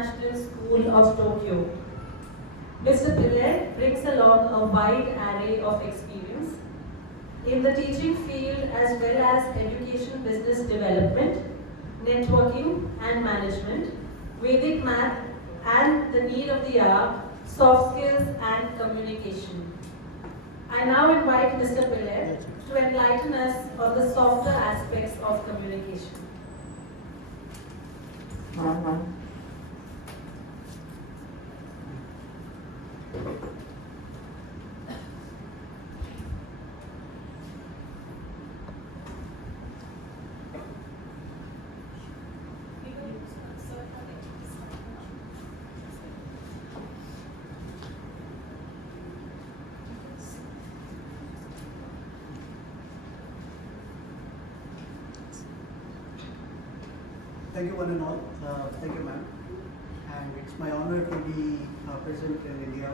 International School of Tokyo. Mr. Pillai brings along a wide array of experience in the teaching field as well as education business development, networking and management, Vedic math and the need of the hour, soft skills and communication. I now invite Mr. Pillai to enlighten us on the softer aspects of communication. Thank you one and all. Thank you, ma'am. And it's my honor to be present in India,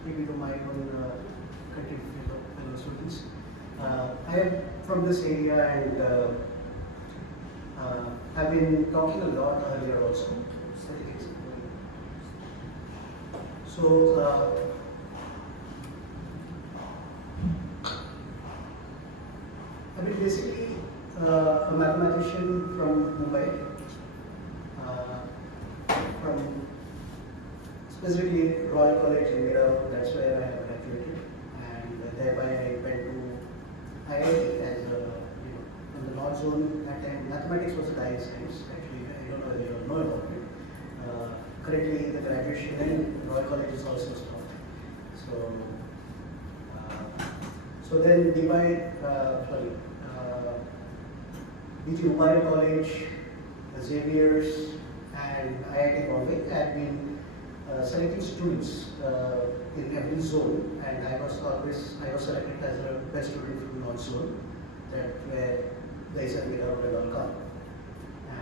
speaking to my own country fellow students. I am from this area and I've been talking a lot earlier also. So, I've been basically a mathematician from Mumbai. From specifically Royal College in India, that's where I have graduated, and thereby I went to IIT as from the North Zone. That time mathematics was a Dahisar. Actually, I don't know whether you know about it. Currently, the graduation in Royal College is also stopped. So then BG Mumbai College, Xavier's, and IIT Bombay had been selecting students in every zone, and I was selected as a best student from North Zone, that where Dahisar and all come,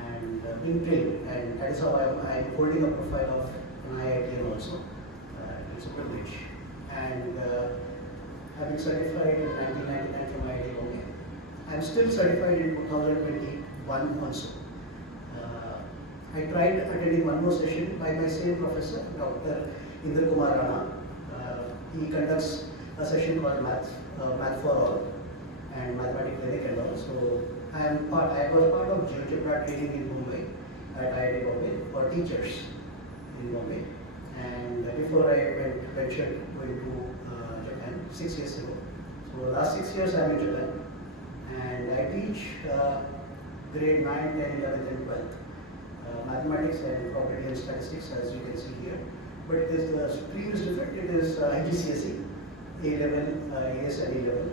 and being trained, and that is how I'm holding a profile of an IIT also. It's a privilege, and having certified in 1999 from IIT Bombay, I'm still certified in 2021 also. I tried attending one more session by my same professor, Dr. Indra Kumar Rana. He conducts a session called Math for All and Mathematics Clinic and all. So I was part of GeoGebra training in Mumbai at IIT Bombay for teachers in Bombay. And before I ventured going to Japan 6 years ago. So last 6 years I'm in Japan, and I teach grade 9, 10, 11, and 12. Mathematics and probability and statistics, as you can see here. But it is, the stream is different. It is IGCSE, A-level, AS and A-level,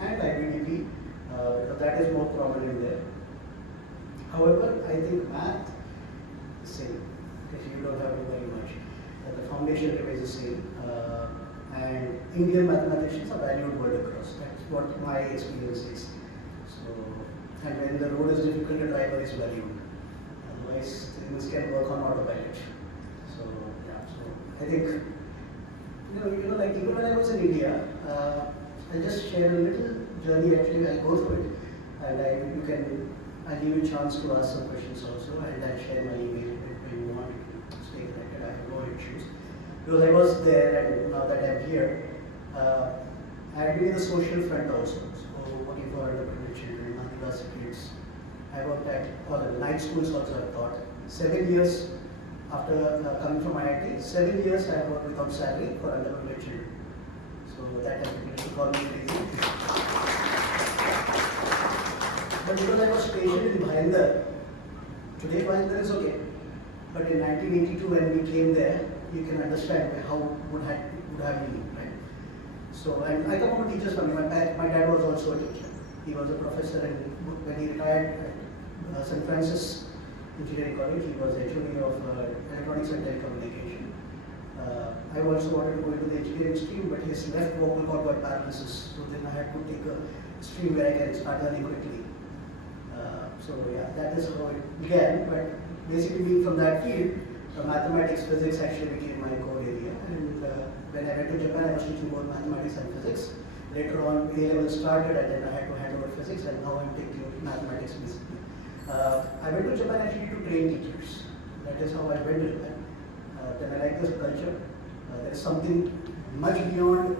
and IBDP, because that is more prominent there. However, I think math is same, because you don't have to worry much. The foundation remains the same, and Indian mathematicians are valued world across. That's what my experience is. So, and when the road is difficult, the driver is valued. Otherwise, things can work on autopilot. So, yeah. So, I think like even when I was in India, I'll just share a little journey. Actually, I'll go through it, and I'll give you a chance to ask some questions also, and I'll share my email when you want to stay connected. I have no issues because I was there, and now that I'm here, I've been in the social front also. So, working for underprivileged children, Adidas kids. I worked at all the night schools also I've taught. 7 years after coming from IIT, 7 years I worked without salary for underprivileged children. So that time people used to call me crazy. But because I was stationed in Bhayandar, today Bhayandar is okay. But in 1982 when we came there, you can understand how would have been, right? So, and I come from a teacher's family. My dad was also a teacher. He was a professor, and when he retired at St. Francis Engineering College, he was HOD of Electronics and Telecommunication. I also wanted to go into the engineering stream, but his left vocal cord got paralysis, so then I had to take a stream where I can start learning quickly. So yeah, that is how it began. But basically, being from that field, mathematics, physics actually became my core area. And when I went to Japan, I was teaching both mathematics and physics. Later on, A-level started, and then I had to hand over physics, and now I'm taking mathematics basically. I went to Japan actually to train teachers. That is how I went to Japan. then I like this culture. There is something much beyond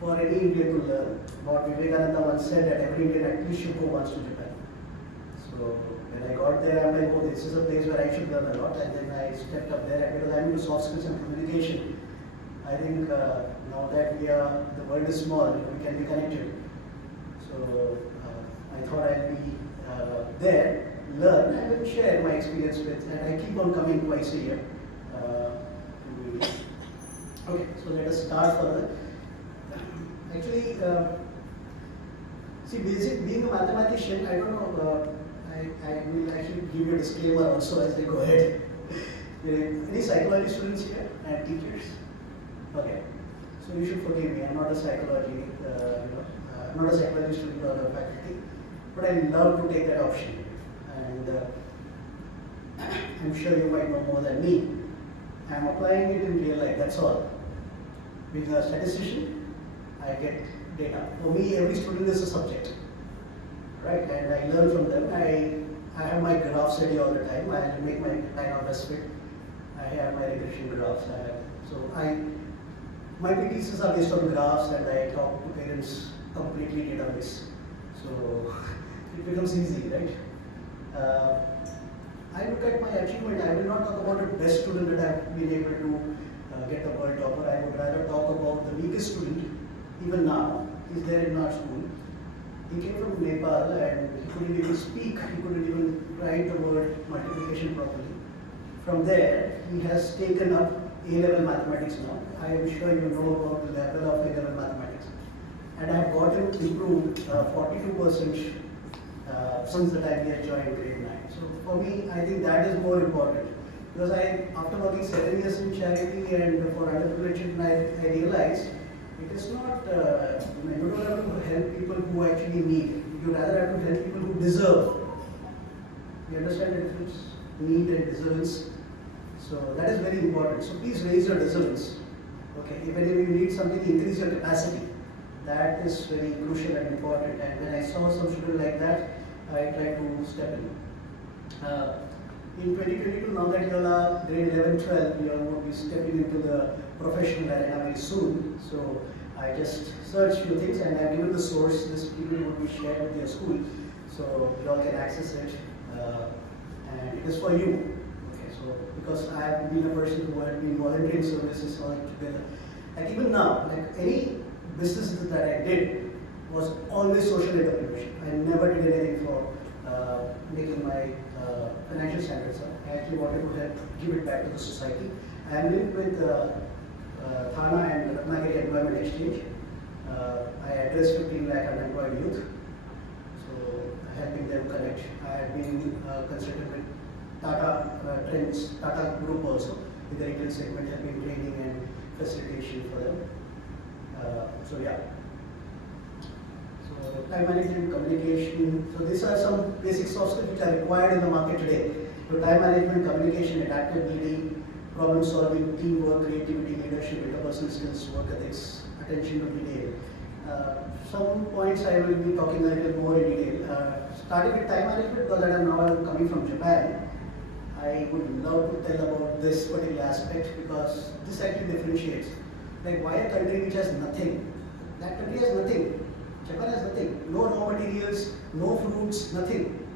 for any Indian to learn. What Vivekananda once said that every Indian at least should go once to Japan. So when I got there, I'm like, oh, this is a place where I should learn a lot. And then I stepped up there, and because I'm into soft skills and communication, I think now that the world is small, we can be connected. So I thought I'd be there, learn, and then share my experience with, and I keep on coming twice a year. Okay, so let us start further. Actually, see, being a mathematician, I don't know, I will actually give you a disclaimer also as I go ahead. Any psychology students here and teachers? Okay, so you should forgive me. I'm not a psychology, I'm not a psychology student or a faculty, but I love to take that option, and I'm sure you might know more than me. I'm applying it in real life. That's all. Being a statistician, I get data. For me, every student is a subject, right? And I learn from them. I have my graphs ready all the time. I make my line of best fit. I have my regression graphs. My PTCs are based on graphs, and I talk to parents completely database. So it becomes easy, right? I look at my achievement. I will not talk about the best student that I've been able to get the world topper. I would rather talk about the weakest student. Even now, he's there in our school. He came from Nepal and he couldn't even speak. He couldn't even write the word multiplication properly. From there, he has taken up A-level mathematics now. I am sure you know about the level of A-level mathematics. And I have got him improved 42% since the time he has joined grade 9. So for me, I think that is more important. Because after working 7 years in charity and for underprivileged children, I realized it is not, you don't have to help people who actually need. You rather have to help people who deserve. You understand the difference? Need and deservance. So that is very important. So please raise your deservance. Okay, even if you need something, increase your capacity. That is very crucial and important. And when I saw some student like that, I tried to step in. In 2022, now that you all are grade 11, 12, you all will be stepping into the professional arena very soon. So I just searched few things and I've given the source. This video will be shared with your school, so you all can access it. And it is for you. Okay, so because I have been a person who had been volunteering services all together. Like even now, like any businesses that I did was always social entrepreneurship. I never did anything for making my financial standards up. I actually wanted to help give it back to the society. I am linked with Thana and Ratnagiri Employment Exchange. I address 15 lakh unemployed youth. So helping them connect. I have been consulted with Tata Trends, Tata Group also, in the retail segment, helping training and facilitation for them. So yeah. So time management, communication. So these are some basic soft skills which are required in the market today. So time management, communication, adaptability, problem solving, teamwork, creativity, leadership, interpersonal skills, work ethics, attention to detail. Some points I will be talking a little more in detail. Starting with time management, because I am now coming from Japan, I would love to tell about this particular aspect because this actually differentiates. Like why a country which has nothing? That country has nothing. Japan has nothing. No raw materials, no fruits, nothing.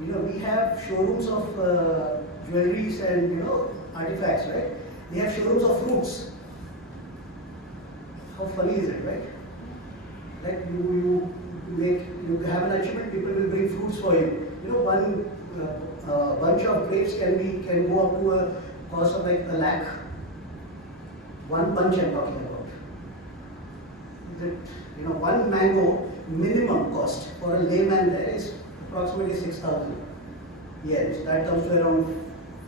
You know, we have showrooms of jewelries and artifacts, right? We have showrooms of fruits. How funny is it, right? Like you have an achievement, people will bring fruits for you. You know, one bunch of grapes can go up to a cost of like a lakh. One bunch I'm talking about. One mango minimum cost for a layman there is approximately 6,000 yens. That comes to around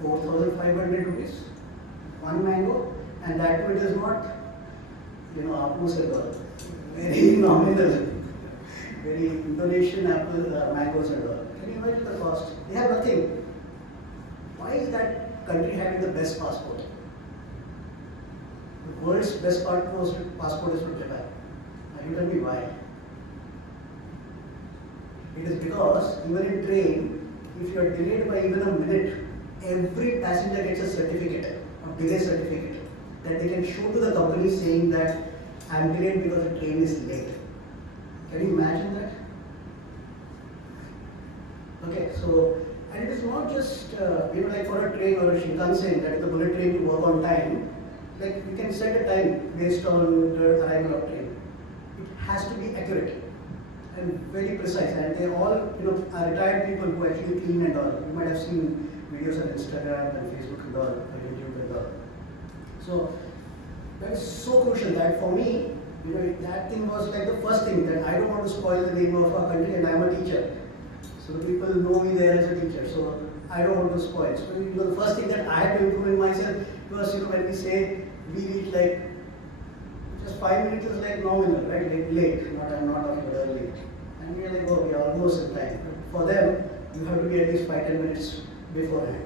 4,500 rupees. One mango, and that too it is not, apple silver, very nominal, very Indonesian apple mangoes and all. Can you imagine the cost? They have nothing. Why is that country having the best passport? The world's best passport is from Japan. Now you tell me why. It is because even in train, if you are delayed by even a minute, every passenger gets a certificate, a delay certificate that they can show to the company saying that I'm delayed because the train is late. Can you imagine that? Okay, so, and it is not just, like for a train or a Shinkansen, that is the bullet train to work on time, like we can set a time based on the arrival of train. It has to be accurate and very precise, and they all, are retired people who actually clean and all. You might have seen videos on Instagram and Facebook and all, or YouTube and all. So, that is so crucial that for me, that thing was like the first thing, that I don't want to spoil the name of our country, and I'm a teacher. So the people know me there as a teacher, so I don't want to spoil. So the first thing that I had to improve in myself was, when we say we reach like, just 5 minutes is like nominal, right? Like late, I'm not talking about early. And we are like, oh, we are almost in time. But for them, you have to be at least 5-10 minutes beforehand.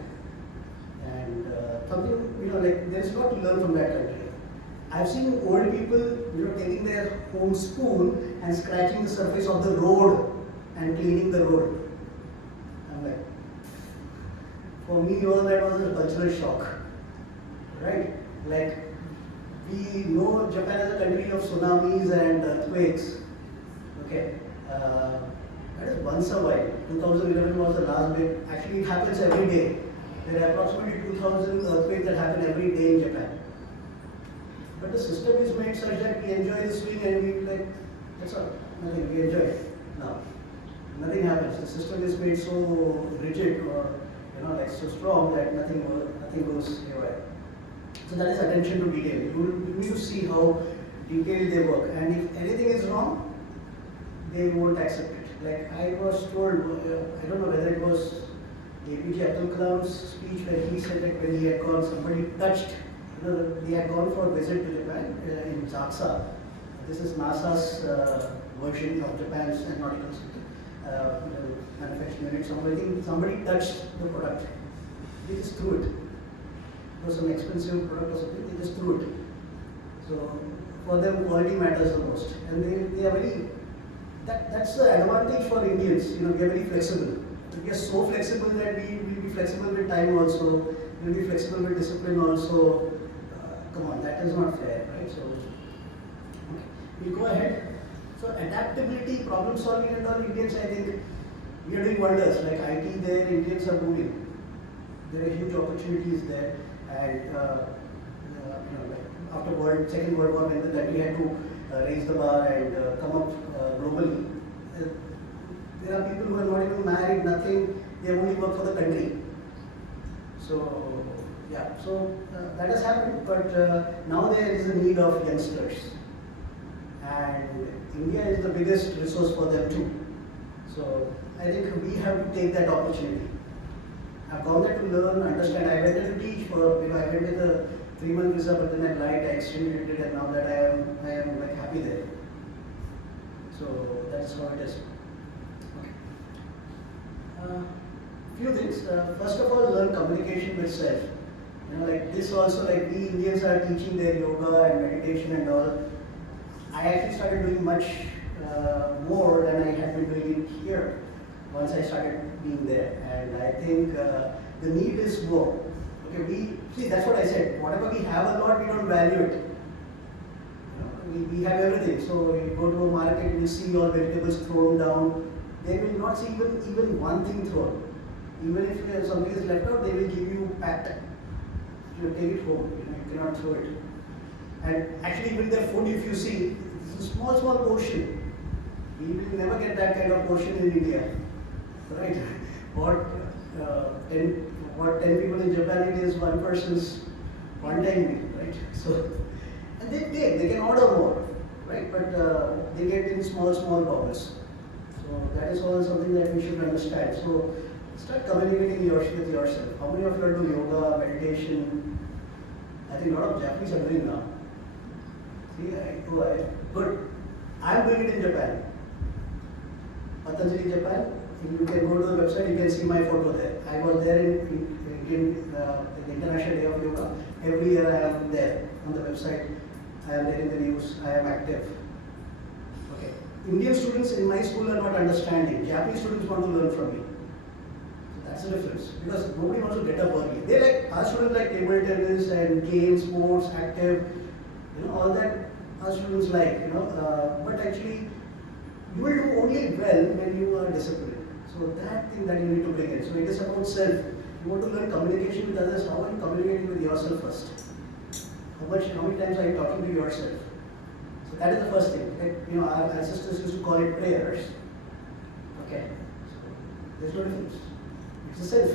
And something, like there's a lot to learn from that country. I've seen old people, taking their home spoon and scratching the surface of the road and cleaning the road. I'm like, for me, all that was a cultural shock, right? Like, we know Japan as a country of tsunamis and earthquakes. Okay, that is once a while. 2011 was the last big. Actually, it happens every day. There are approximately 2,000 earthquakes that happen every day in Japan. But the system is made such that we enjoy the swing and we like, that's all, nothing, we enjoy it. Now, nothing happens. The system is made so rigid or, like so strong that nothing goes haywire. So that is attention to detail. You need to see how detailed they work. And if anything is wrong, they won't accept it. Like I was told, I don't know whether it was APJ Abdul Kalam's speech where he said that when he had gone, somebody touched, they had gone for a visit to Japan in JAXA. This is NASA's version of Japan's aeronautical manufacturing unit. Somebody touched the product. They just threw it. It was some expensive product or something, they just threw it. So for them, quality matters the most. And they are very, that's the advantage for Indians. We are very flexible. We are so flexible that we will be flexible with time also, we will be flexible with discipline also. Come on, that is not fair, right? So, okay, we'll go ahead. So adaptability, problem solving and all, Indians, I think, we are doing wonders. Like IT there, Indians are booming. There are huge opportunities there. And after Second World War, when the country had to raise the bar and come up globally, there are people who are not even married, nothing, they only work for the country. So, yeah, so that has happened, but now there is a need of youngsters. And India is the biggest resource for them too. So, I think we have to take that opportunity. I've gone there to learn, understand. I went there to teach for, I went with a 3-month visa, but then I extended it, and now that I am like happy there. So that's how it is. Okay. Few things. First of all, learn communication with self. Like this also, like we Indians are teaching their yoga and meditation and all. I actually started doing much more than I had been doing it here once I started being there. And I think the need is more. Okay, that's what I said. Whatever we have a lot, we don't value it. We have everything. So you go to a market, you see all vegetables thrown down. They will not see even one thing thrown. Even if something is left out, they will give you packed. Take it home. You cannot throw it. And actually, even their food, if you see, it's a small portion. We will never get that kind of portion in India, right? What 10 people in Japan it is one person's one-time meal, right? So, and they can order more, right? But they get in small bowls. So that is all something that we should understand. So start communicating with yourself. How many of you are doing yoga, meditation? I think a lot of Japanese are doing now. See, good. I'm doing it in Japan. Patanjali, Japan. If you can go to the website, you can see my photo there. I was there in the International Day of Yoga. Every year I am there on the website. I am there in the news. I am active. Okay. Indian students in my school are not understanding. Japanese students want to learn from me. So That's the difference. Because nobody wants to get up early. They like, our students like table tennis and games, sports, active, all that our students like, but actually you will do only well when you are disciplined. So that thing that you need to bring in. So it is about self. You want to learn communication with others. How are you communicating with yourself first? How many times are you talking to yourself? So that is the first thing. Like, our ancestors used to call it prayers. Okay. So there's no difference. It's the self.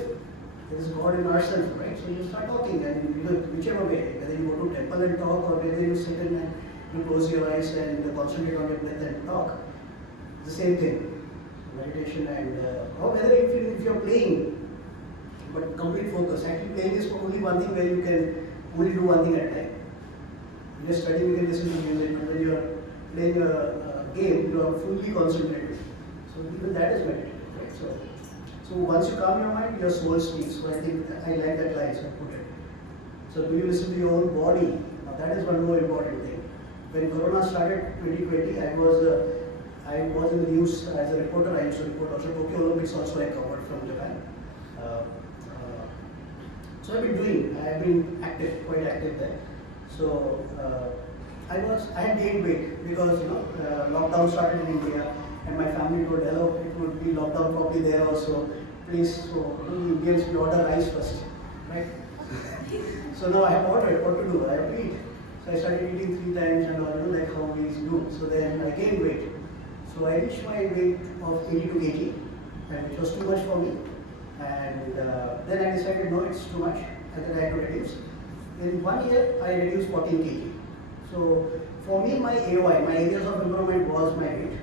There is God in ourselves, right? So you start talking, and whichever way, whether you go to temple and talk, or whether you sit in and you close your eyes and concentrate on your breath and talk, it's the same thing. Meditation and or whether if you're playing, but complete focus. Actually, playing is only one thing where you can only do one thing at a time. When you're studying, you can listen to music, but when you're playing a game, you are fully concentrated. So even that is meditative, right? So once you calm your mind, your soul speaks. So I think I like that line, so I put it. So do you listen to your own body? Now that is one more important thing. When Corona started 2020, I was in the news as a reporter. I used to report also Tokyo Olympics also I covered from Japan. So I've been active, quite active there. So I had gained weight because lockdown started in India, and my family told, hello, it would be lockdown probably there also. Please, so Indians, we order rice first, right? So now I have ordered what to do. I have to eat. So I started eating 3 times and all, like how we do. So then I gained weight. So I reached my weight of 82 kg, and it was too much for me. And then I decided, no, it's too much. I think I had to reduce. In 1 year, I reduced 14 kg. So for me, my AOI, my areas of improvement was my weight.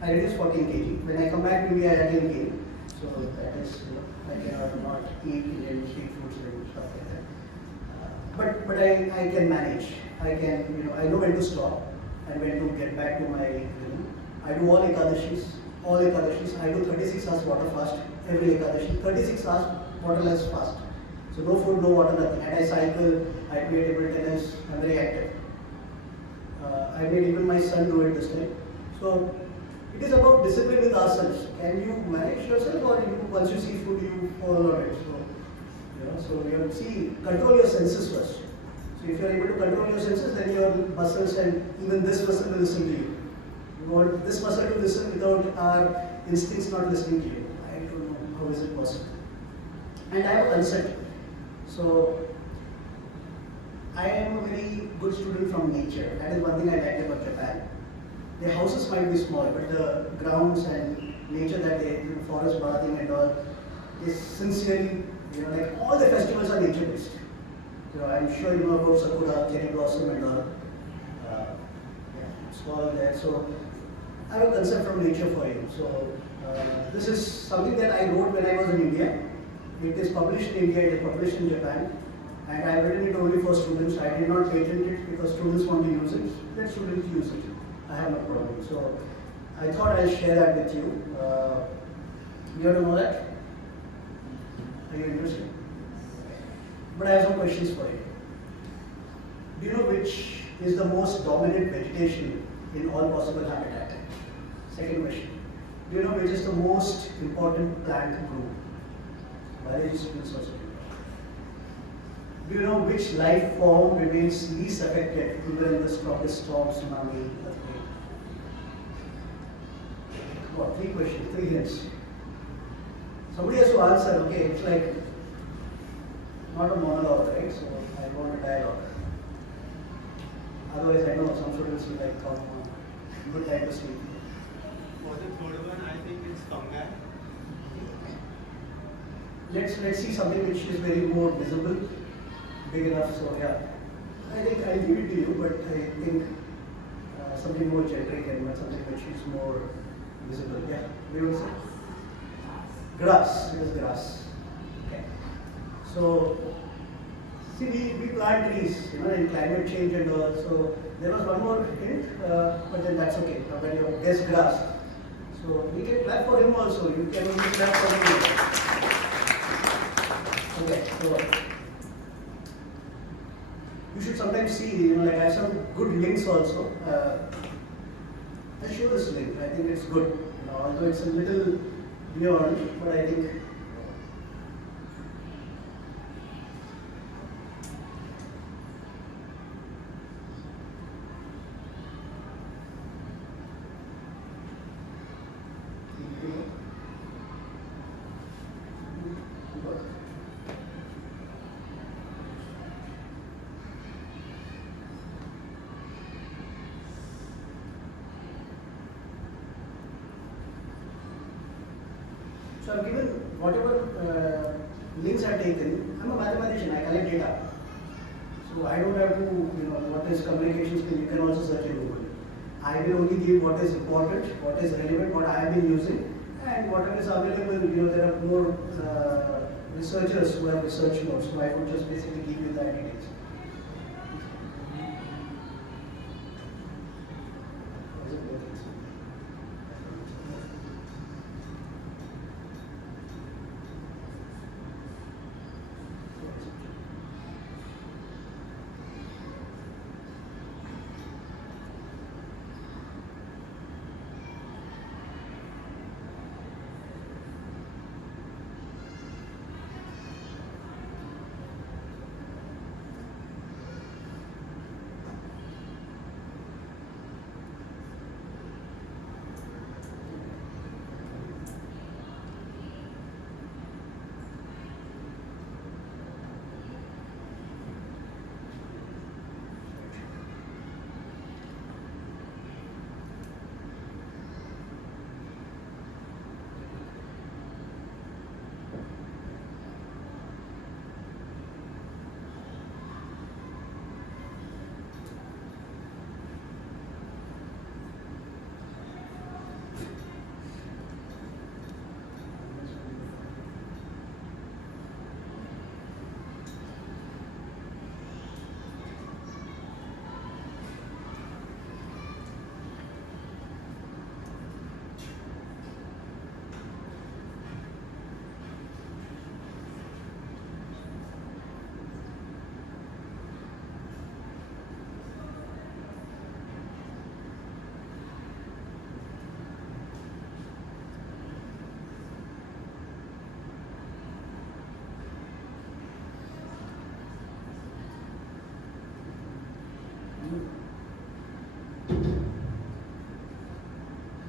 I reduced 14 kg. When I come back to India, I again gain. So that is, I cannot not eat Indian street foods and stuff like that. But I can manage. I can, I know when to stop and when to get back to my, I do all Ekadashis. I do 36 hours water fast every Ekadashi. 36 hours waterless fast. So no food, no water, nothing. And I cycle, I play table tennis, I'm very active. I made even my son do it this time. So it is about discipline with ourselves. Can you manage yourself, or once you see food, you follow on it? So you have to control your senses first. So if you are able to control your senses, then your muscles and even this muscle will listen to you. You want this muscle to listen without our instincts not listening to you. I don't know how is it possible. And I have a concept. So I am a very good student from nature. That is one thing I like about Japan. The houses might be small, but the grounds and nature that they, forest bathing and all, they sincerely, like all the festivals are nature based. I'm sure you know about Sakura, cherry blossom and all. It's all there. So I have a concept from nature for you. So this is something that I wrote when I was in India. It is published in India, it is published in Japan. And I have written it only for students. I did not patent it because students want to use it. Let students use it. I have no problem. So I thought I'll share that with you. You want to know that? Are you interested? But I have some questions for you. Do you know which is the most dominant vegetation in all possible habitat? Second question. Do you know which is the most important plant group? Biology students also. Do you know which life form remains least affected even in the strongest storm, tsunami, earthquake? What? 3 questions, 3 hints. Somebody has to answer, okay? It's like not a monologue, right? So I want a dialogue. Otherwise, I know some students will like come on. Good time to sleep. For the third one, I think it's fungi. Let's see something which is very more visible, big enough. So yeah, I think I'll give it to you, but I think something more generic and something which is more visible. Yeah, we will see. Grass. It is grass. Okay. So see, we plant trees, in climate change and all. So there was one more hint, but then that's okay. Now when you guess grass, so we can clap for him also. You can only clap for him. Okay, so you should sometimes see, like I have some good links also. I'll show this link. I think it's good. Although it's a little beyond, but I think So I've given whatever links I've taken. I'm a mathematician, I collect data. So I don't have to, what is communication skill, you can also search in Google. I will only give what is important, what is relevant, what I have been using, and whatever is available, there are more researchers who have research more, so I would just basically give you the details.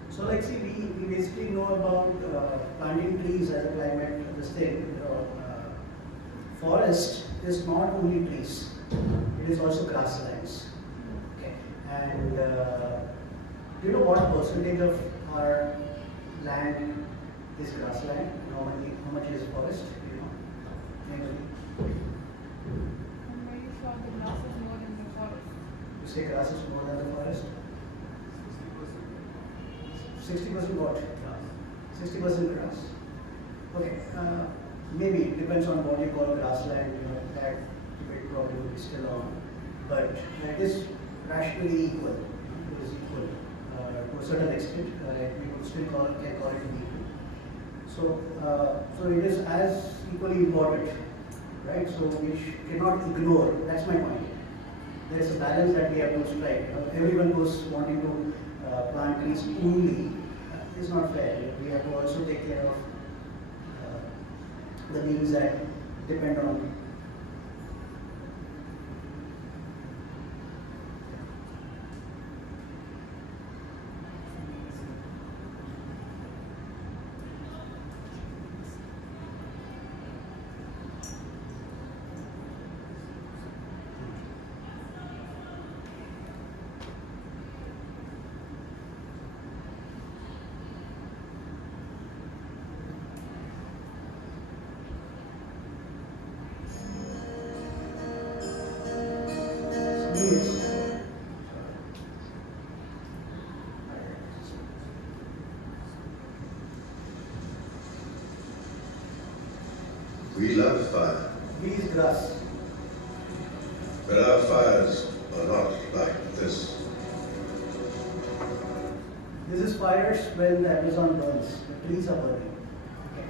So like see, we basically know about planting trees as a climate, this thing, forest is not only trees, it is also grasslands. Okay. And do you know what percentage of our land is grassland? How much is forest? Do you know? Anybody? I'm very sure the grass is more than the forest. You say grass is more than the forest? 60% what? 60% grass. Okay, maybe it depends on what you call grassland, that debate probably will be still on. But it is rationally equal. It is equal to a certain extent. We could still can call it equal. So it is as equally important, right? So we cannot ignore. That's my point. There is a balance that we have to strike. Everyone goes wanting to plant trees only. It's not fair. We have to also take care of the needs that depend on. We love fire, B is grass. but our fires are not like this. This is fires when the Amazon burns. The trees are burning. Okay.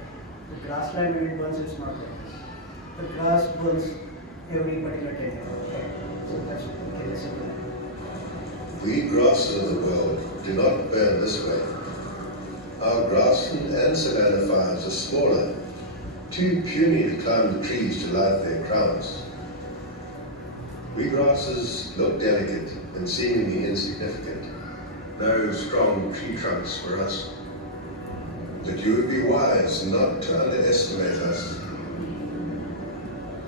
The grassland when it burns, it's not like this. The grass burns every particular day. Okay. So that's okay, that's simple. We grasses of the world do not burn this way. Our grassland and savanna fires are smaller, too puny to climb the trees to light their crowns. We grasses look delicate and seemingly insignificant. No strong tree trunks for us. But you would be wise not to underestimate us.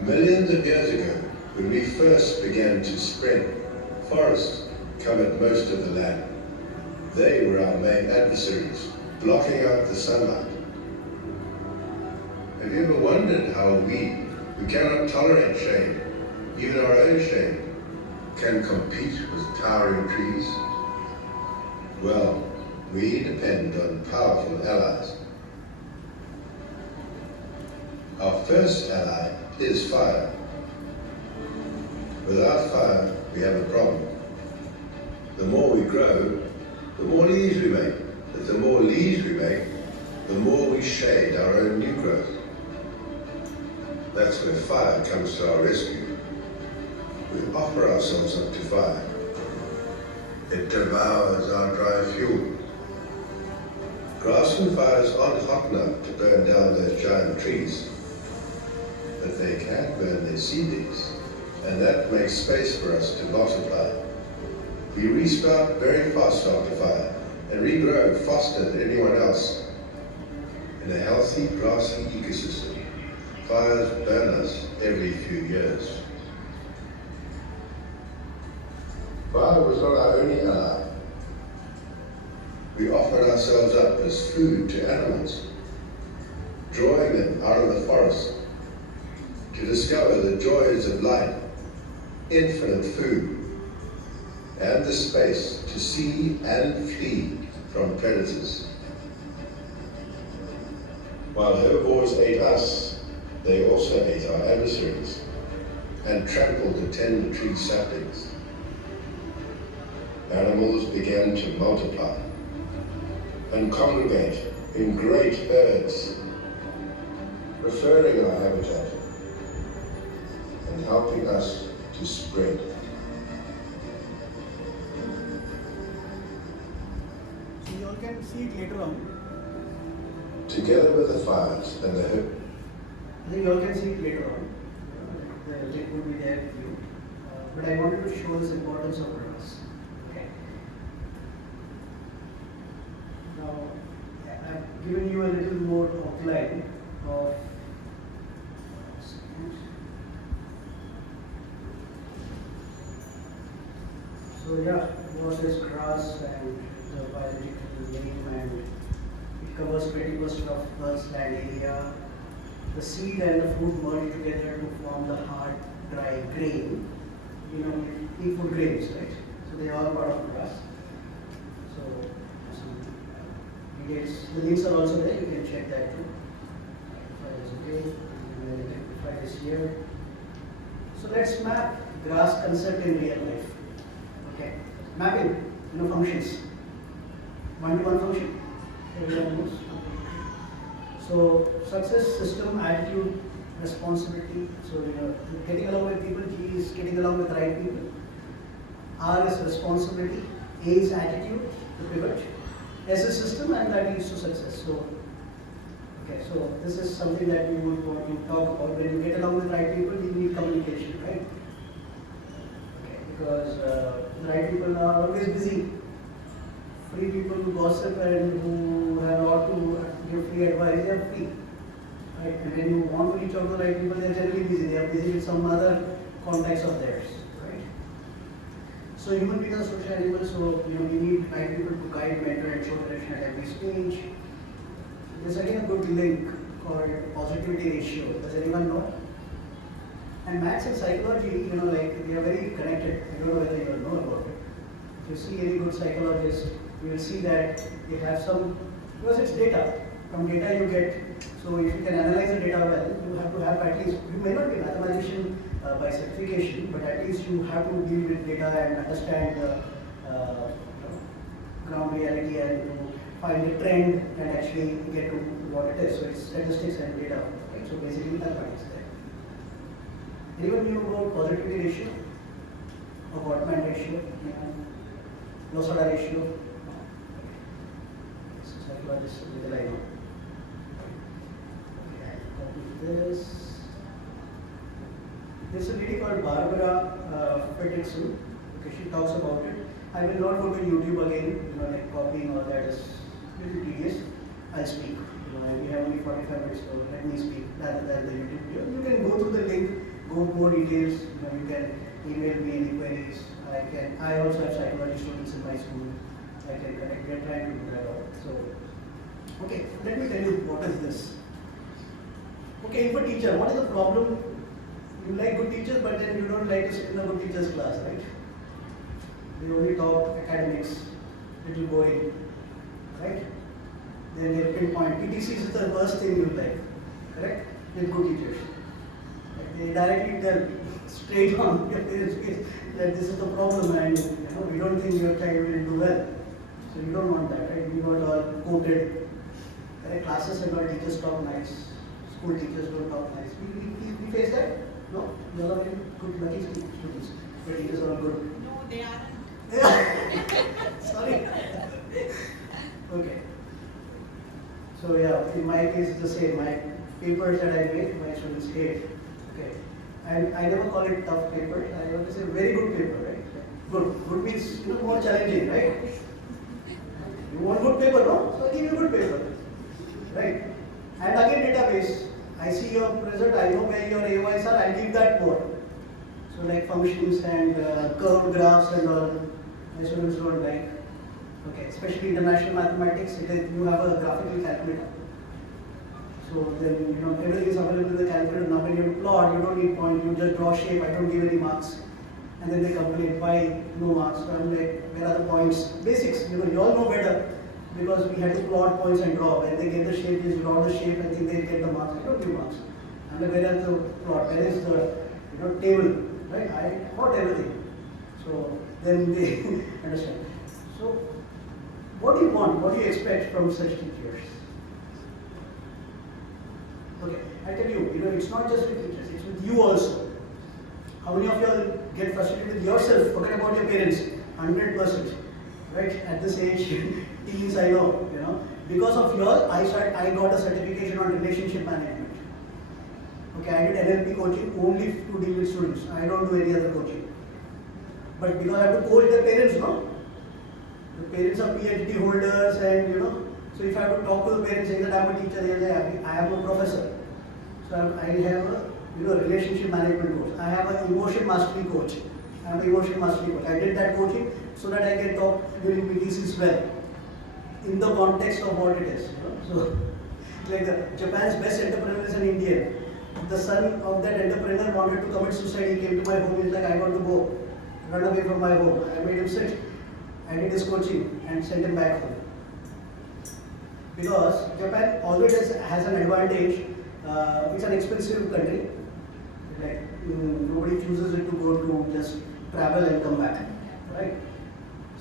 Millions of years ago, when we first began to spread, forests covered most of the land. They were our main adversaries, blocking out the sunlight. Have you ever wondered how we, who cannot tolerate shade, even our own shade, can compete with towering trees? Well, we depend on powerful allies. Our first ally is fire. Without fire, we have a problem. The more we grow, the more leaves we make. But the more leaves we make, the more we shade our own new growth. That's where fire comes to our rescue. We offer ourselves up to fire. It devours our dry fuel. Grassland fires aren't hot enough to burn down those giant trees, but they can burn their seedlings, and that makes space for us to multiply. We resprout very fast after fire, and regrow faster than anyone else. In a healthy, grassy ecosystem, fires burn us every few years. Fire was not our only ally. We offered ourselves up as food to animals, drawing them out of the forest to discover the joys of light, infinite food, and the space to see and flee from predators. While herbivores ate us, they also ate our adversaries and trampled the tender tree saplings. Animals began to multiply and congregate in great herds, preferring our habitat and helping us to spread. So you all can see it later on. Together with the fires and the I think you all can see it later on. The link will be there with you. But I wanted to show this importance of grass. Okay. Now, I've given you a little more outline of. So yeah, what is grass and the biological name, and it covers 20% of Earth's land area. The seed and the fruit merge together to form the hard, dry grain. You know, input grains, right? So they are all part of grass. So some details. The links are also there. You can check that too. File is okay. File is here. So let's map grass concept in real life. Okay. Mapping, functions. One-to-one function. Everyone knows. So success, system, attitude, responsibility. So getting along with people. G is getting along with the right people. R is responsibility. A is attitude, the pivot. S is system, and that leads to success. So okay, so this is something that you would want to talk about. When you get along with the right people, you need communication, right? Okay, because the right people are always busy. Free people who gossip and who have a lot to give free advice, they are free. Right? And when you want to reach out to the right people, they are generally busy. They are busy with some other contacts of theirs. Right? So human beings are social animals, so we need right people to guide, mentor, and show direction at every stage. There's again a good link called positivity ratio. Does anyone know? And maths and psychology, they are very connected. I don't know whether you know about it. If you see any good psychologist, you will see that they have some, because it's data. From data you get, so if you can analyze the data well, you have to have at least, you may not be a mathematician by certification, but at least you have to deal with data and understand the ground reality and to find a trend and actually get to what it is. So it's statistics and data. Right? So basically mathematics there. Anyone knew about positivity ratio? Or Gottman ratio? Losada ratio? Psychologist with the line. Okay, copy this. There's a lady called Barbara Fredrickson. Okay, she talks about it. I will not go to YouTube again, like copying all that is really tedious. I'll speak. We have only 45 minutes, so let me speak rather than the YouTube video. You can go through the link, go more details. You can email me any queries. I also have psychology students in my school. I can connect. We are trying to do that all. So, okay, let me tell you what is this. Okay, if a teacher, what is the problem? You like good teachers, but then you don't like to sit in a good teacher's class, right? They only talk academics, little boring, right? Then they pinpoint. PTCs is the worst thing you like, correct? With good teachers. Like they directly tell straight on your parents' face that this is the problem and we don't think your child will do well. So you don't want that, right? You want all quoted. Correct? Classes and all teachers talk nice. School teachers don't talk nice. We face that? No? You all are very good, lucky students. Your teachers are all good. No, they aren't. Sorry. Okay. So yeah, in my case it's the same. My papers that I make, my students hate. Okay. And I never call it tough paper. I always say very good paper, right? Good. Good means more challenging, right? You want good paper, no? So I give you good paper. Right? And again database. I see your result, I know where your AYs are, I'll give that more. So like functions and curved graphs and all, my students don't like. Okay, especially international mathematics, you have a graphical calculator. So then everything is available in the calculator. Now when you plot, you don't need point, you just draw shape, I don't give any marks. And then they complain, why no marks? So I'm like, where are the points? Basics, you all know better. Because we had to plot points and draw. When they get the shape, you draw the shape and think they get the marks. I don't give marks. And then where is the plot? Where is the table? Right? I plot everything. So then they understand. So what do you want? What do you expect from such teachers? Okay, I tell you, it's not just with teachers, it's with you also. How many of you all get frustrated with yourself? Forget about your parents. 100%. Right? At this age, teens I know, because of you all, I got a certification on relationship management. Okay, I did NLP coaching only to deal with students. I don't do any other coaching. But because I have to coach the parents, no? The parents are PhD holders and so if I have to talk to the parents saying that I'm a teacher, they'll say I am a professor. So I have a relationship management coach. I have an emotion mastery coach. I'm an emotion mastery coach. I did that coaching so that I can talk during PTCs well, in the context of what it is. So, like Japan's best entrepreneur is an Indian. The son of that entrepreneur wanted to commit suicide. He came to my home. He's like, I want to go, run away from my home. I made him sit. I did his coaching and sent him back home. Because Japan always has an advantage. It's an expensive country. Like nobody chooses it to go to just travel and come back, right?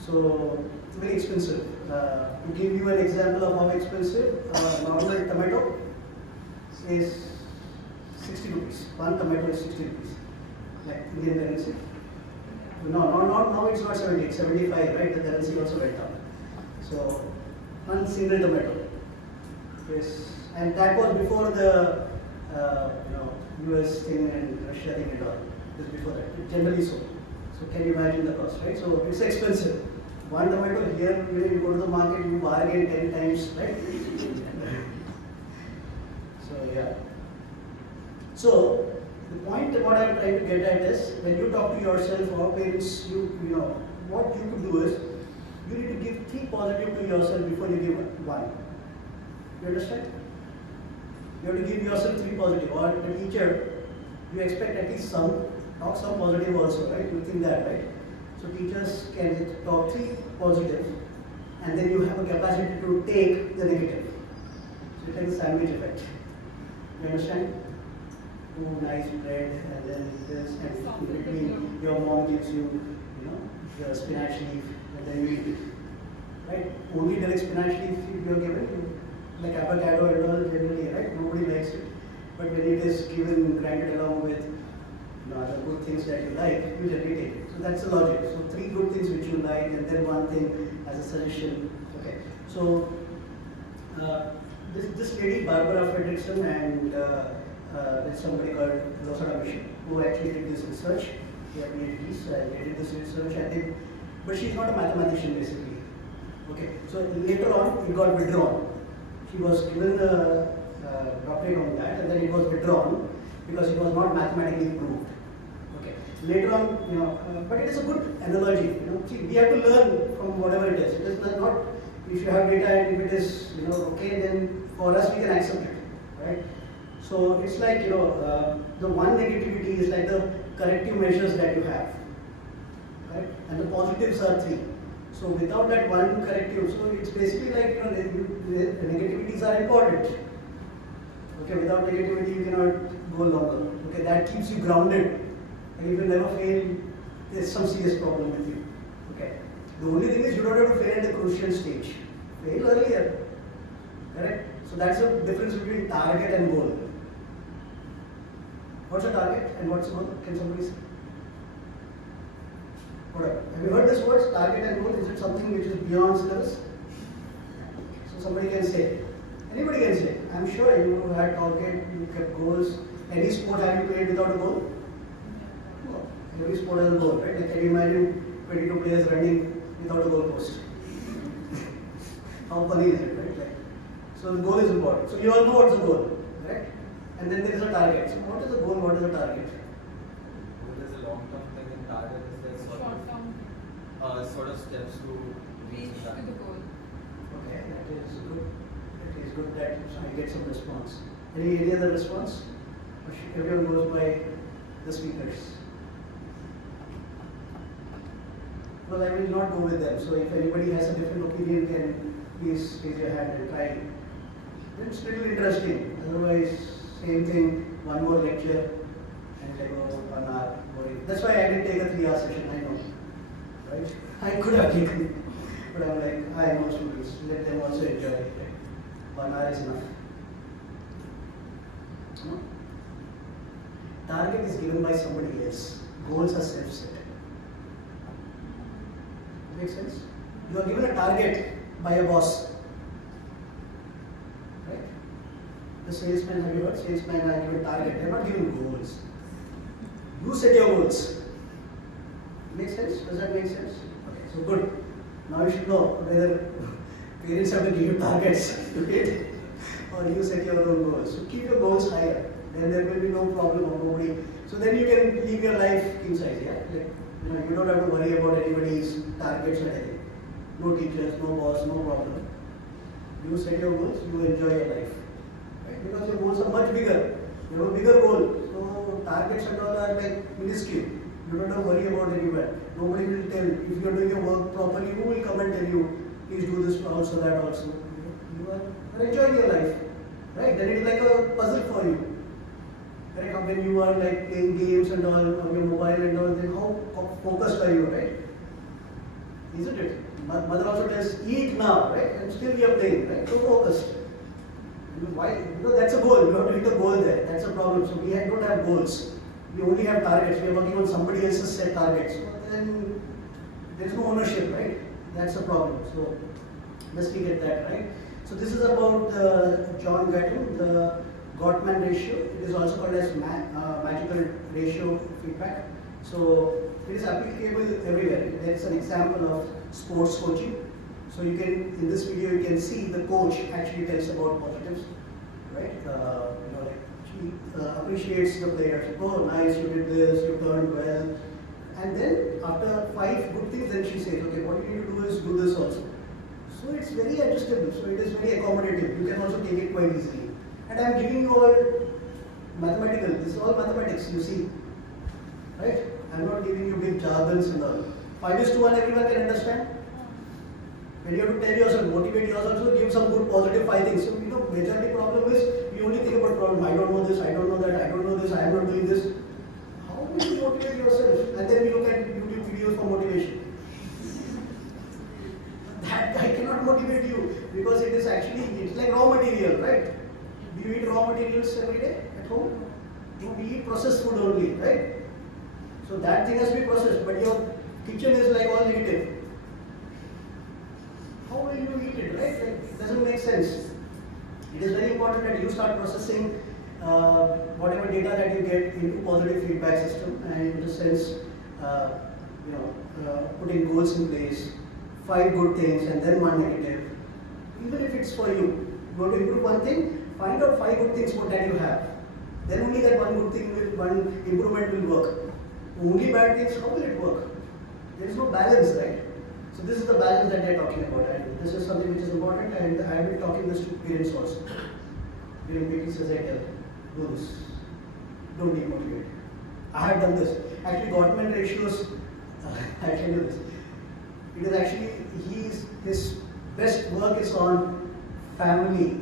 So it's very expensive. To give you an example of how expensive, normal tomato is 60 rupees. One tomato is 60 rupees, like Indian currency. No, now it's not 70, it's 75, right? The currency also went down. So one single tomato. Yes, and that was before the US thing and Russia thing and all. Just before that, generally so. So can you imagine the cost, right? So it's expensive. One tomato here, you go to the market, you bargain 10 times, right? So yeah. So the point what I'm trying to get at is when you talk to yourself or parents, what you could do is you need to give 3 positive to yourself before you give 1. You understand? You have to give yourself 3 positive. Or the teacher, you expect at least some positive also, right? You think that, right? So teachers can talk 3 positive, and then you have a capacity to take the negative. So it's like a sandwich effect. You understand? 2 nice bread, and then this, and in between your mom gives you, the spinach leaf, and then you eat it. Right? Only direct spinach leaf you are given, like avocado and all generally, right? Nobody likes it. But when it is given, grinded along with other good things that you like, you generally take it. So that's the logic. So 3 good things which you like, and then 1 thing as a suggestion. Okay. So this lady, Barbara Fredrickson, and there's somebody called Losada Mission who actually did this research. They are PhDs, they did this research, I think, but she's not a mathematician basically. Okay. So later on, it got withdrawn. She was given a doctorate on that, and then it was withdrawn because it was not mathematically proved. Okay. Later on, but it is a good analogy. See, we have to learn from whatever it is. It is not if you have data and if it is okay, then for us we can accept it, right? So it's like, the one negativity is like the corrective measures that you have, right? And the positives are three. So without that one corrective, so it's basically like, the negativities are important. Okay, without negativity you cannot go longer. Okay, that keeps you grounded and you will never fail. There's some serious problem with you. Okay. The only thing is you don't have to fail at the crucial stage. Fail earlier. Correct? So that's the difference between target and goal. What's a target and what's a goal? Can somebody say? Whatever. Have you heard this word, target and goal? Is it something which is beyond syllabus? So somebody can say. Anybody can say. I'm sure you had target, you kept goals. Any sport have you played without a goal? No. Every sport has a goal, right? Like, can you imagine 22 players running without a goal post? How funny is it, right? Like, so the goal is important. So you all know what's the goal, right? And then there is a target. So what is the goal? What is the target? Goal is a long-term thing, and target is like sort of steps to Reach reach to that. the goal. Okay, that is good. That is good that I get some response. Any other response? Or everyone goes by the speakers. Well, I will not go with them. So if anybody has a different opinion, can please raise your hand and try. It's little interesting. Otherwise, same thing, one more lecture, and like 1 hour. Boring. That's why I didn't take a 3-hour session, I know. Right? I could have taken, but I'm like, I know students, let them also enjoy it. 1 hour is enough. No? Target is given by somebody else. Goals are self-set. Makes sense? You are given a target by a boss. Right? The salesman, have you heard? Salesmen are given target. They are not given goals. You set your goals. Makes sense? Does that make sense? Okay, so good. Now you should know whether parents have to give you targets to hit or you set your own goals. So keep your goals higher. Then there will be no problem or nobody. So then you can live your life king size, yeah? Like, you don't have to worry about anybody's targets or anything. No teachers, no boss, no problem. You set your goals, you enjoy your life. Right? Because your goals are much bigger. You have a bigger goal. So targets and all are like minuscule. You don't have to worry about anyone. Nobody will tell. If you are doing your work properly, who will come and tell you, please do this also, that also. You are enjoying your life. Right? Then it is like a puzzle for you. Right? When you are like playing games and all on your mobile and all, then how focused are you, right? Isn't it? Mother also tells, eat now, right? And still you are playing, right? So focused. Why? Because that's a goal. You have to hit a goal there. That's a problem. So we don't have goals. We only have targets. We are working on somebody else's set targets. So then there's no ownership, right? That's a problem. So let's look at that, right? So this is about John Gatton, the Gottman ratio. It is also called as magical ratio feedback. So it is applicable everywhere. There is an example of sports coaching. So you can, in this video, you can see the coach actually tells about positives, right? She appreciates the players. Oh, nice, you did this, you turned well. And then after 5 good things, then she says, okay, what you need to do is do this also. So it's very adjustable. So it is very accommodative. You can also take it quite easily. And I'm giving you all mathematical. This is all mathematics, you see. Right? I'm not giving you big jargons and all. 5:1 everyone can understand. And you have to tell yourself, motivate yourself, so give some good positive 5 things. So, majority problem is, you only think about problem. I don't know this, I don't know that, I don't know this, I am not doing this. How will you motivate yourself? And then we look at YouTube videos for motivation. That I cannot motivate you because it is actually, it's like raw material, right? Do you eat raw materials every day at home? No, we eat processed food only, right? So that thing has to be processed, but your kitchen is like all negative. How will you eat it, right? Like, it doesn't make sense. It is very important that you start processing whatever data that you get into positive feedback system, and in the sense, putting goals in place, 5 good things and then 1 negative. Even if it's for you, you want to improve 1 thing, find out 5 good things what that you have. Then only that 1 good thing will, 1 improvement will work. Only bad things, how will it work? There is no balance, right? So this is the balance that they are talking about, and this is something which is important, and I have been talking this to parents also during meetings as I tell. do this. Don't demotivate. I have done this. Actually, Gottman ratios, I'll tell you this. It is actually, his best work is on family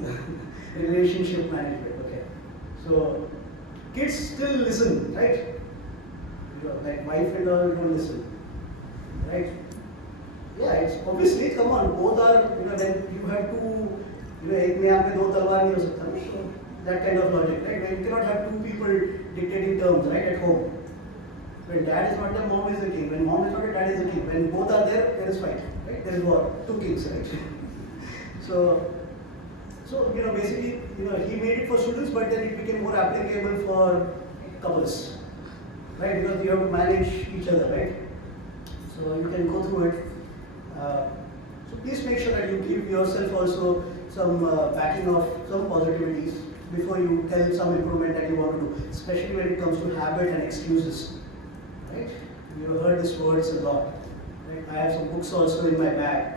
relationship management. Okay. So, kids still listen, right? You know, like wife and all don't listen, right? Yeah, it's obviously, come on, both are, you know, when you have to, you know, एक में यहाँ पे दो तलवार नहीं हो सकता ना, so that kind of logic, right? When you cannot have two people dictating terms, right, at home. When dad is not there, mom is the king. When mom is not there, dad is the king. When both are there, there is fight, right? There is war, two kings, right? So you know, basically, you know, he made it for students, but then it became more applicable for couples, right? Because you have to manage each other, right? So you can go through it. So please make sure that you give yourself also some backing of some positivities before you tell some improvement that you want to do, especially when it comes to habit and excuses, right? You have heard these words a lot, right? I have some books also in my bag.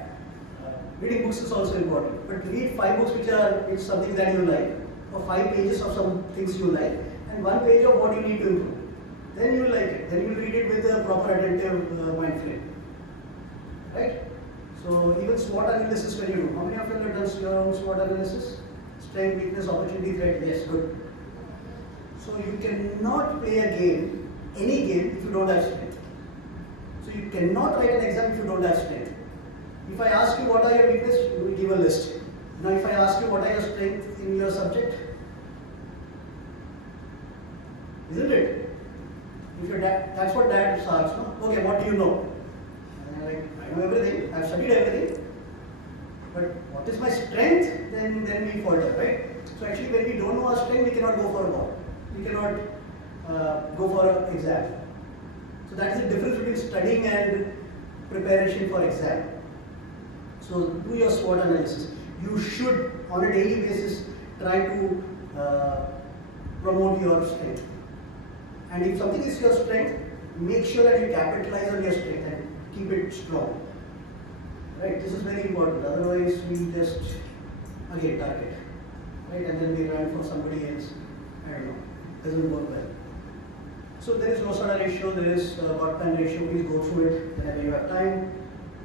Reading books is also important, but read 5 books which something that you like, or 5 pages of some things you like, and 1 page of what you need to improve. Then you will like it. Then you will read it with a proper attentive mind frame, right? So even SWOT analysis when you do. How many of you have done your own SWOT analysis? Strength, weakness, opportunity, threat. Yes, good. So you cannot play a game, any game, if you don't have strength. So you cannot write an exam if you don't have strength. If I ask you what are your weaknesses, you will give a list. Now if I ask you what are your strengths in your subject, isn't it? If your dad, that's what dad asks, no? Okay, what do you know? And I'm like, I know everything, I've studied everything. But what is my strength? Then we falter, right? So actually when we don't know our strength, we cannot go for a walk. We cannot go for an exam. So that is the difference between studying and preparation for exam. So do your SWOT analysis. You should, on a daily basis, try to promote your strength. And if something is your strength, make sure that you capitalize on your strength and keep it strong. Right? This is very important. Otherwise, we just again target, right? And then we run for somebody else. I don't know. Doesn't work well. So there is Rosada ratio. There is Gottman ratio. Please go through it whenever you have time.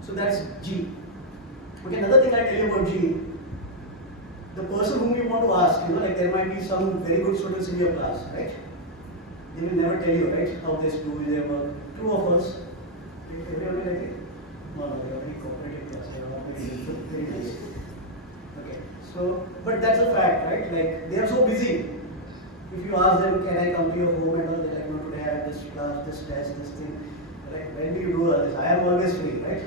So that's G. Okay, another thing I tell you about G, the person whom you want to ask, you know, like there might be some very good students in your class, right? They will never tell you, right, how they do their work. 2 of us, everyone like it? No, they are very cooperative class, they are all very helpful, very nice. Okay, so, but that's a fact, right? Like, they are so busy. If you ask them, can I come to your home and all, they're like, no, today I have this class, this test, this thing. Like, when do you do all this? I am always free, right?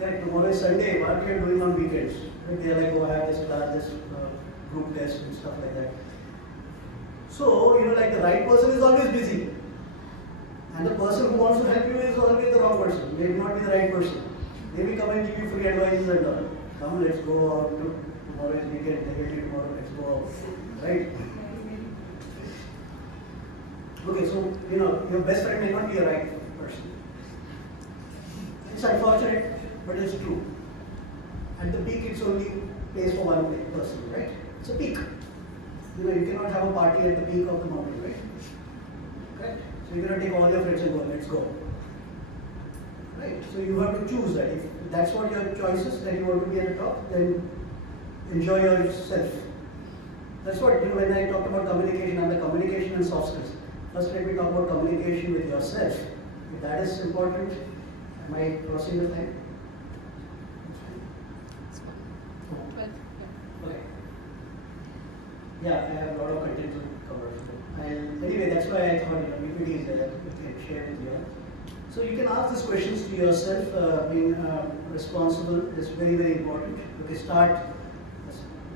Like, tomorrow is Sunday, what are you doing on weekends? Right? They're like, oh, I have this class, this group test and stuff like that. So, you know, like the right person is always busy. And the person who wants to help you is always the wrong person. Maybe not be the right person. They will come and give you free advice and all. Come, let's go out. Tomorrow is weekend, definitely tomorrow, let's go out. Right? Okay, so, you know, your best friend may not be a right person. It's unfortunate, but it's true. At the peak, it's only place for one person, right? It's a peak. You know, you cannot have a party at the peak of the mountain, right? Correct? So you cannot take all your friends and go, let's go. Right? So you have to choose that. If that's what your choice is, that you want to be at the top, then enjoy yourself. That's what, you know, when I talked about communication and the communication and soft skills. First, let me talk about communication with yourself. If that is important, am I crossing the time? Okay. Yeah, I have a lot of content to cover. Anyway, that's why I thought, you know, PPT is there, we can share with you. So you can ask these questions to yourself. Being responsible is very, very important. Okay, start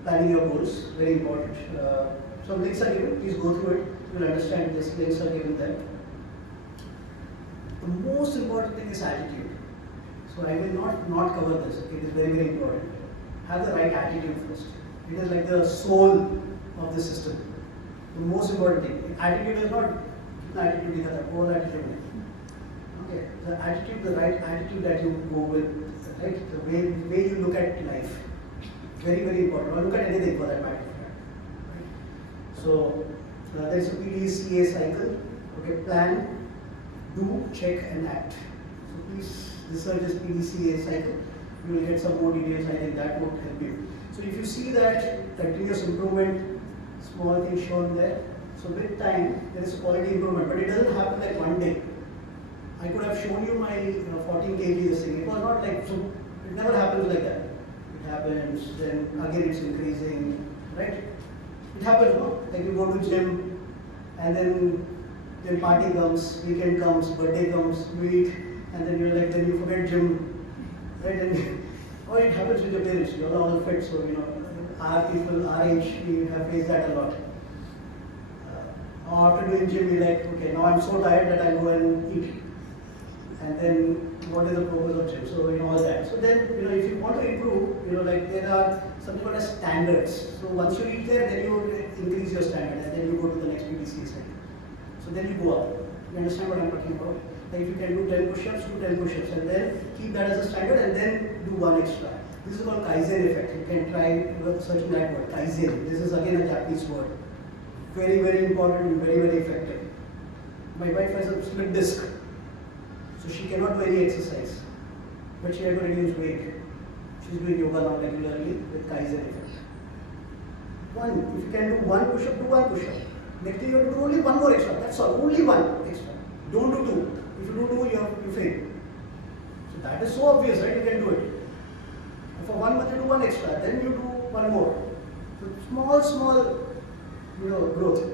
planning your goals, very important. Some links are given, please go through it. You will understand these links are given there. The most important thing is attitude. So I will not cover this. Okay? It is very, very important. Have the right attitude first. It is like the soul of the system. The most important thing. Attitude is not attitude, it has a whole attitude. Okay, the attitude, the right attitude that you go with, right? The way you look at life. Very, very important. Or look at anything for that matter. Right? So there is a PDCA cycle. Okay, plan, do, check, and act. So please research this PDCA cycle. You will get some more details. I think that would help you. So if you see that continuous improvement, small things shown there. So with time, there is quality improvement, but it doesn't happen like one day. I could have shown you my 14 kg this thing. It was not like, so it never happens like that. It happens, then again it's increasing, right? It happens, no? Like you go to gym, and then party comes, weekend comes, birthday comes, you eat, and then you're like, then you forget gym, right? And or it happens with your parents, you're all fit, so our people, our age, we have faced that a lot. After doing gym, we're like, okay, now I'm so tired that I'll go and eat. And then what is the purpose of gym? So all that. So then if you want to improve, like there are something called as standards. So once you reach there, then you increase your standard, and then you go to the next PDCA cycle. So then you go up. You understand what I'm talking about? Like if you can do 10 push-ups, do 10 push-ups, and then keep that as a standard, and then do one extra. This is called Kaizen effect. You can try searching that word, Kaizen. This is again a Japanese word. Very, very important and very, very effective. My wife has a split disc, so she cannot do any exercise, but she had to reduce weight. She's doing yoga now regularly with Kaizen effect. If you can do one push-up, do one push-up. Next day you have to do only one more extra. That's all. Only one extra. Don't do two. If you do two, you fail. So that is so obvious, right? You can do it. And for 1 month you do one extra, then you do one more. So small, growth.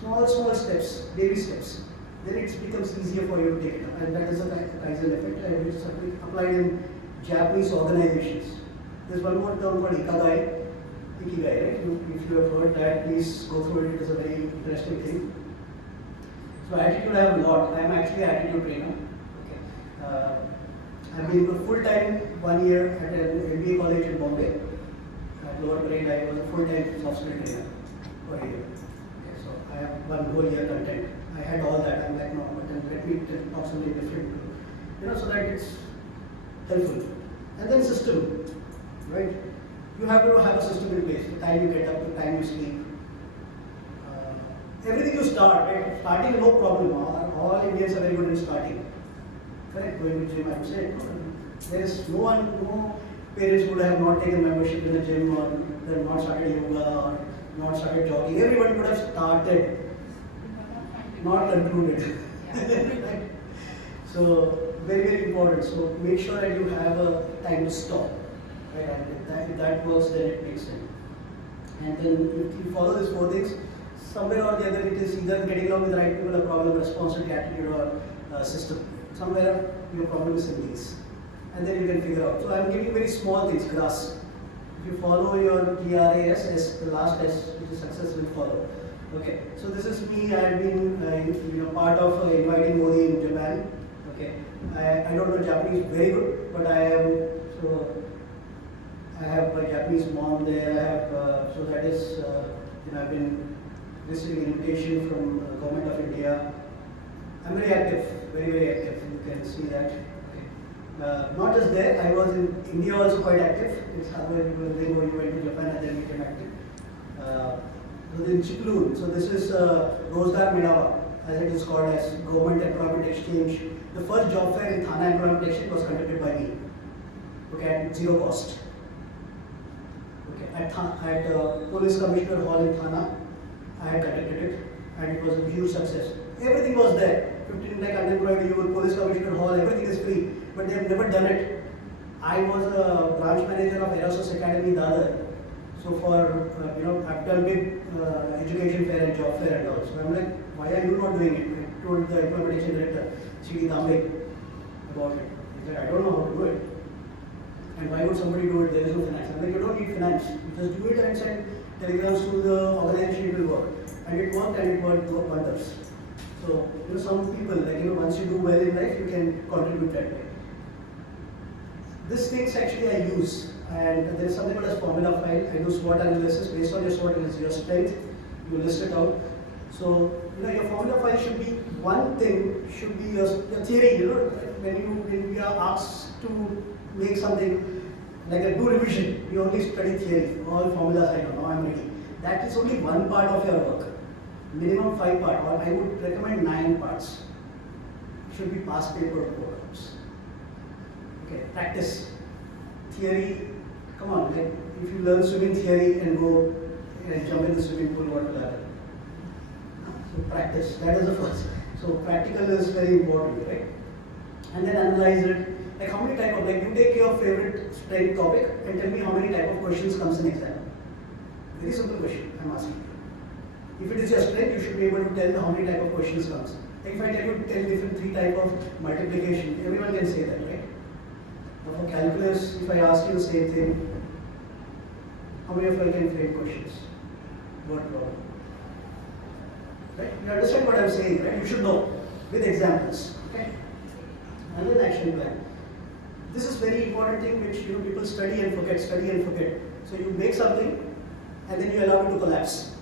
Small steps, baby steps. Then it becomes easier for you to take it up. And that is a Kaizen effect, and it's applied in Japanese organizations. There's one more term called Ikigai, right? If you have heard that, please go through it. It is a very interesting thing. So attitude I have a lot. I am actually an attitude trainer. Okay. I've been full-time 1 year at an MBA college in Bombay. At lower grade, I was a full-time soft skill trainer for a year. Okay, so I have 1 whole year content. I had all that. I'm like, no, but then let me talk something different. So that it's helpful. And then system, right? You have to have a system in place. The time you get up, the time you sleep. Everything you start, right? Starting, no problem. All Indians are very good in starting. Correct? Going to gym, I'm saying. There is no parents would have not taken membership in a gym, or they have not started yoga, or not started jogging. Everyone would have started, not concluded. Right? So, very, very important. So, make sure that you have a time to stop. Right? And if that works, then it makes sense. And then if you follow these 4 things, somewhere or the other, it is either getting along with the right people, a problem, responsibility, attitude, or system. Somewhere your problem is in these. And then you can figure out. So I'm giving you very small things, GRAS. If you follow your GRAS as the last S, which is success will follow. Okay, so this is me. I have been part of inviting Modi in Japan. Okay, I don't know Japanese very good, but I have my Japanese mom there. I have so that is I've been receiving invitation from the government of India. I'm very active, very, very active. You can see that. Okay. Not just there, I was in India also quite active. It's other people they go, you went to Japan and then became active. In Chikloon, so this is Rozgar Melawa, as it is called as Government Employment Exchange. The first job fair in Thana Employment Exchange was conducted by me. Okay, at zero cost. Okay, at Police Commissioner Hall in Thana, I had conducted it, and it was a huge success. Everything was there. 15 lakh unemployed youth, Police Commissioner Hall, everything is free, but they have never done it. I was a branch manager of Erasmus Academy, Dadar. So for I've done big education fair and job fair and all. So I'm like, why are you not doing it? I told the implementation director, C.D. Tambe, about it. He said, I don't know how to do it. And why would somebody do it? There is no finance. I'm like, you don't need finance. You just do it and send telegrams to the organization, it will work. And it worked, and it worked wonders. So, some people, once you do well in life, you can contribute that way. These things actually I use, and there is something called as formula file. I do SWOT analysis. Based on your SWOT analysis, your strength, you list it out. So, your formula file should be one thing, should be your theory. When you are asked to make something like a do revision, you only study theory. All formulas I know, now I'm ready. that is only one part of your work. Minimum 5 parts, or I would recommend 9 parts. Should be past paper programs. Okay, practice. Theory, come on, like if you learn swimming theory and go and jump in the swimming pool, what will happen? So practice, that is the first. So practical is very important, right? And then analyze it. Like how many type of, like you take your favorite strength topic and tell me how many type of questions comes in exam. Very simple question I'm asking you. If it is your strength, you should be able to tell how many type of questions comes. Like if I tell you 10 different 3 type of multiplication, everyone can say that, right? But for calculus, if I ask you the same thing, how many of you can frame questions? What problem? Right? You understand what I'm saying, right? You should know with examples. Okay? And then action plan. This is very important thing which people study and forget, study and forget. So you make something and then you allow it to collapse.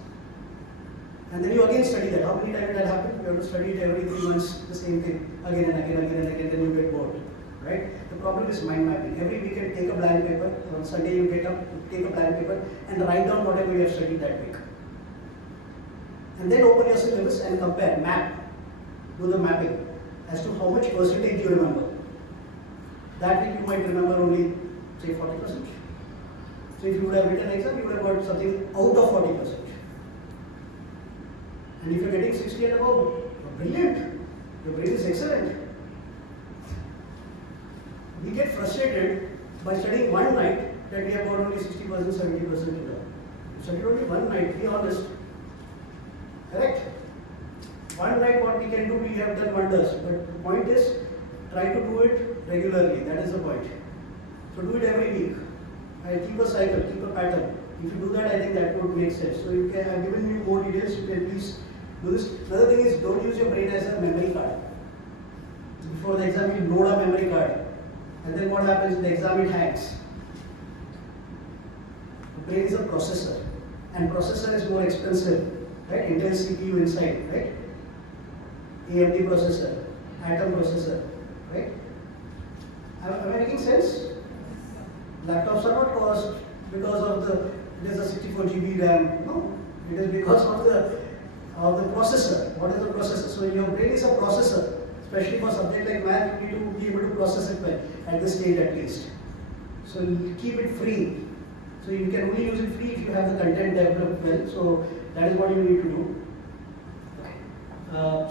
And then you again study that. How many times that happens? You have to study it every 3 months, the same thing, again and again, again and again, then you get bored. Right? The problem is mind mapping. Every weekend take a blank paper. On Sunday you get up, you take a blank paper and write down whatever you have studied that week. And then open your syllabus and compare, map, do the mapping as to how much percentage you remember. That week you might remember only, say, 40%. So if you would have written an exam, you would have got something out of 40%. And if you're getting 60 and above, you're brilliant. Your brain is excellent. We get frustrated by studying one night that we have got only 60%, 70% to learn. You studied only one night, be honest. Correct? One night what we can do, we have done wonders. But the point is, try to do it regularly. That is the point. So do it every week. I keep a cycle, keep a pattern. If you do that, I think that would make sense. So you can, I've given you more details, you can please do this. Another thing is, don't use your brain as a memory card. Before the exam, you load a memory card. And then what happens in the exam, it hangs. The brain is a processor. And processor is more expensive. Right? Intel CPU inside, right? AMD processor, Atom processor, right? Am I making sense? Laptops are not cost because of it is a 64 GB RAM. No, it is because of the processor. What is the processor? So your brain is a processor. Especially for subject like math, you need to be able to process it well at this stage at least. So keep it free. So you can only use it free if you have the content developed well. So that is what you need to do. Okay.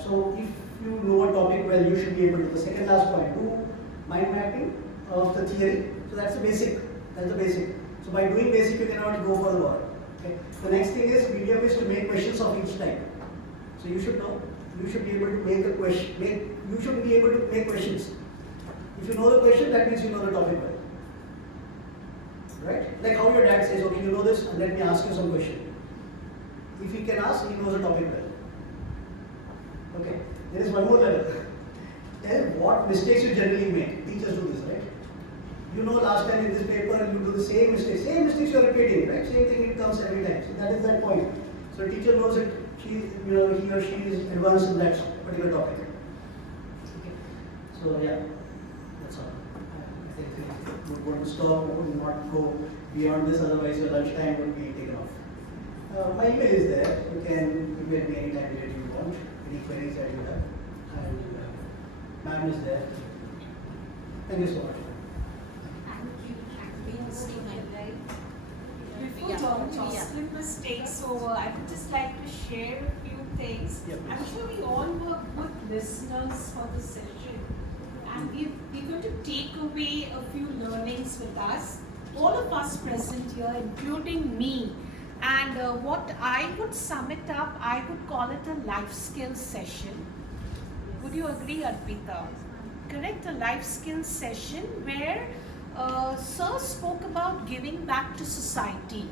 So if you know a topic well, you should be able to. The second last point, do mind mapping of the theory. So that's the basic. That's the basic. So by doing basic, you cannot go for the war. Okay. The next thing is medium is to make questions of each type. So you should know. You should be able to make a question. You should be able to make questions. If you know the question, that means you know the topic well. Right? Like how your dad says, okay, you know this, and let me ask you some question. If he can ask, he knows the topic well. Okay. There is one more level. Tell what mistakes you generally make. Teachers do this, right? You know last time in this paper you do the same mistakes. Same mistakes you are repeating, right? Same thing, it comes every time. So that is that point. So teacher knows it. He or she is advanced in that particular topic. Okay. So yeah, that's all. I think we would want to stop, we would not go beyond this, otherwise your lunch time would be taken off. My email is there. You can email me anytime that you want, any queries that you have. And ma'am is there. Thank you so much. Before Jocelyn must take over, I would just like to share a few things. Yeah, I'm sure we all were good listeners for the session, and we're going to take away a few learnings with us, all of us present here, including me. And what I would sum it up, I would call it a life skills session. Would you agree, Arpita? Correct, a life skills session where Sir spoke about giving back to society,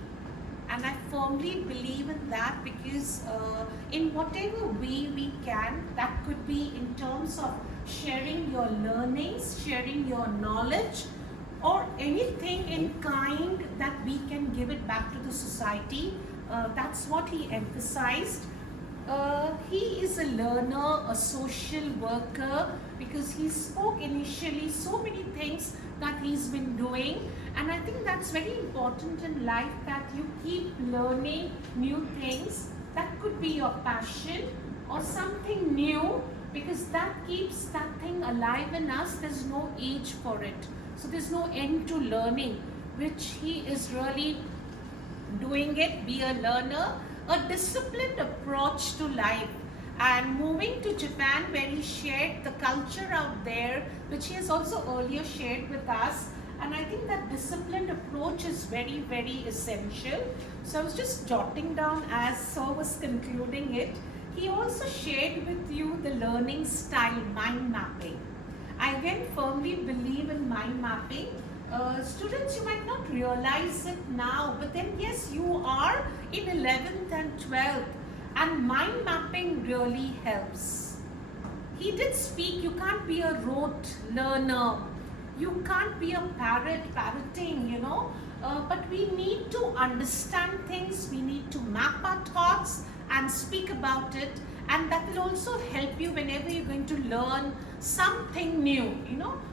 and I firmly believe in that because in whatever way we can, that could be in terms of sharing your learnings, sharing your knowledge, or anything in kind that we can give it back to the society. That's what he emphasized. He is a learner, a social worker, because he spoke initially so many things that he's been doing, and I think that's very important in life, that you keep learning new things. That could be your passion or something new, because that keeps that thing alive in us. There's no age for it, so there's no end to learning, which he is really doing it. Be a learner, a disciplined approach to life, and moving to Japan, where he shared the culture out there, which he has also earlier shared with us. And I think that disciplined approach is very, very essential. So I was just jotting down as Sir was concluding it. He also shared with you the learning style, mind mapping. I again firmly believe in mind mapping. Students, you might not realize it now, but then yes, you are in 11th and 12th, and mind mapping really helps. He did speak, you can't be a rote learner, you can't be a parroting, but we need to understand things, we need to map our thoughts and speak about it, and that will also help you whenever you're going to learn something new,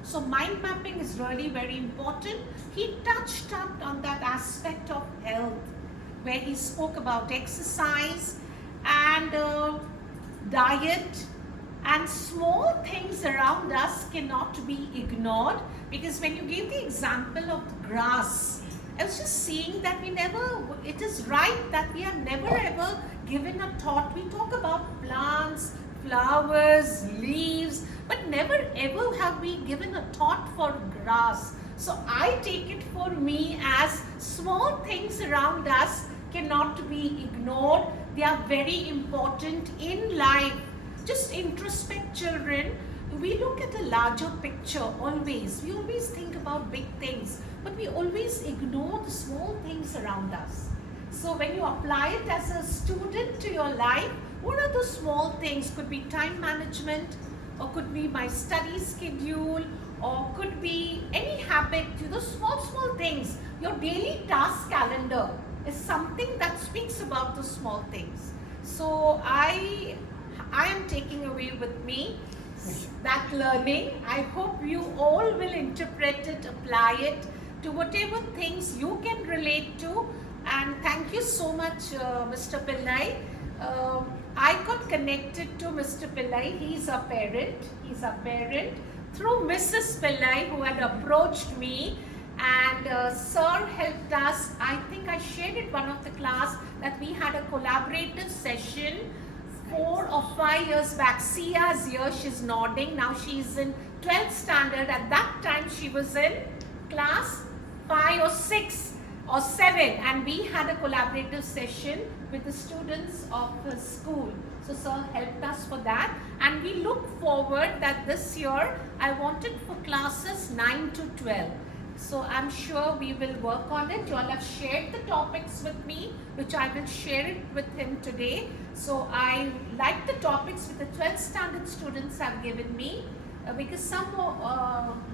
So mind mapping is really very important. He touched up on that aspect of health, where he spoke about exercise and diet, and small things around us cannot be ignored, because when you gave the example of the grass, I was just seeing that it is right that we have never ever given a thought. We talk about plants, flowers, leaves, but never ever have we given a thought for grass. So I take it for me as small things around us cannot be ignored. They are very important in life. Just introspect, children. We look at a larger picture always. We always think about big things, but we always ignore the small things around us. So when you apply it as a student to your life, what are the small things? Could be time management, or could be my study schedule, or could be any habit, small things. Your daily task calendar is something that speaks about the small things. So I am taking away with me that learning. I hope you all will interpret it, apply it to whatever things you can relate to. And thank you so much, Mr. Pillai. I got connected to Mr. Pillai. He's a parent through Mrs. Pillai, who had approached me, and Sir helped us. I think I shared it one of the class that we had a collaborative session 4 or 5 years back. Sia's here, she's nodding. Now she's in 12th standard. At that time she was in class 5 or 6 or 7, and we had a collaborative session with the students of the school. So Sir helped us for that, and we look forward that this year I want it for classes 9 to 12. So I'm sure we will work on it. You all have shared the topics with me, which I will share it with him today. So I like the topics with the 12th standard students have given me, because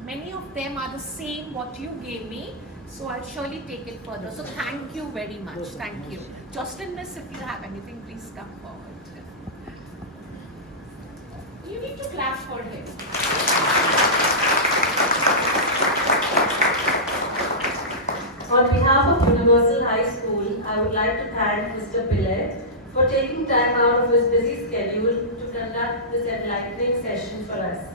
many of them are the same what you gave me. So I'll surely take it further. So thank you very much. Thank you. Jocelyn Miss, if you have anything, please come forward. You need to clap for him. On behalf of Universal High School, I would like to thank Mr. Pillai for taking time out of his busy schedule to conduct this enlightening session for us.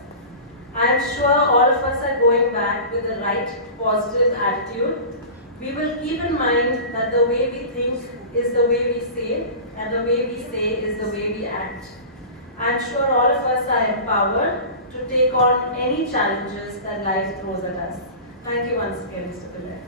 I am sure all of us are going back with the right positive attitude. We will keep in mind that the way we think is the way we say, and the way we say is the way we act. I am sure all of us are empowered to take on any challenges that life throws at us. Thank you once again, Mr. Pillai.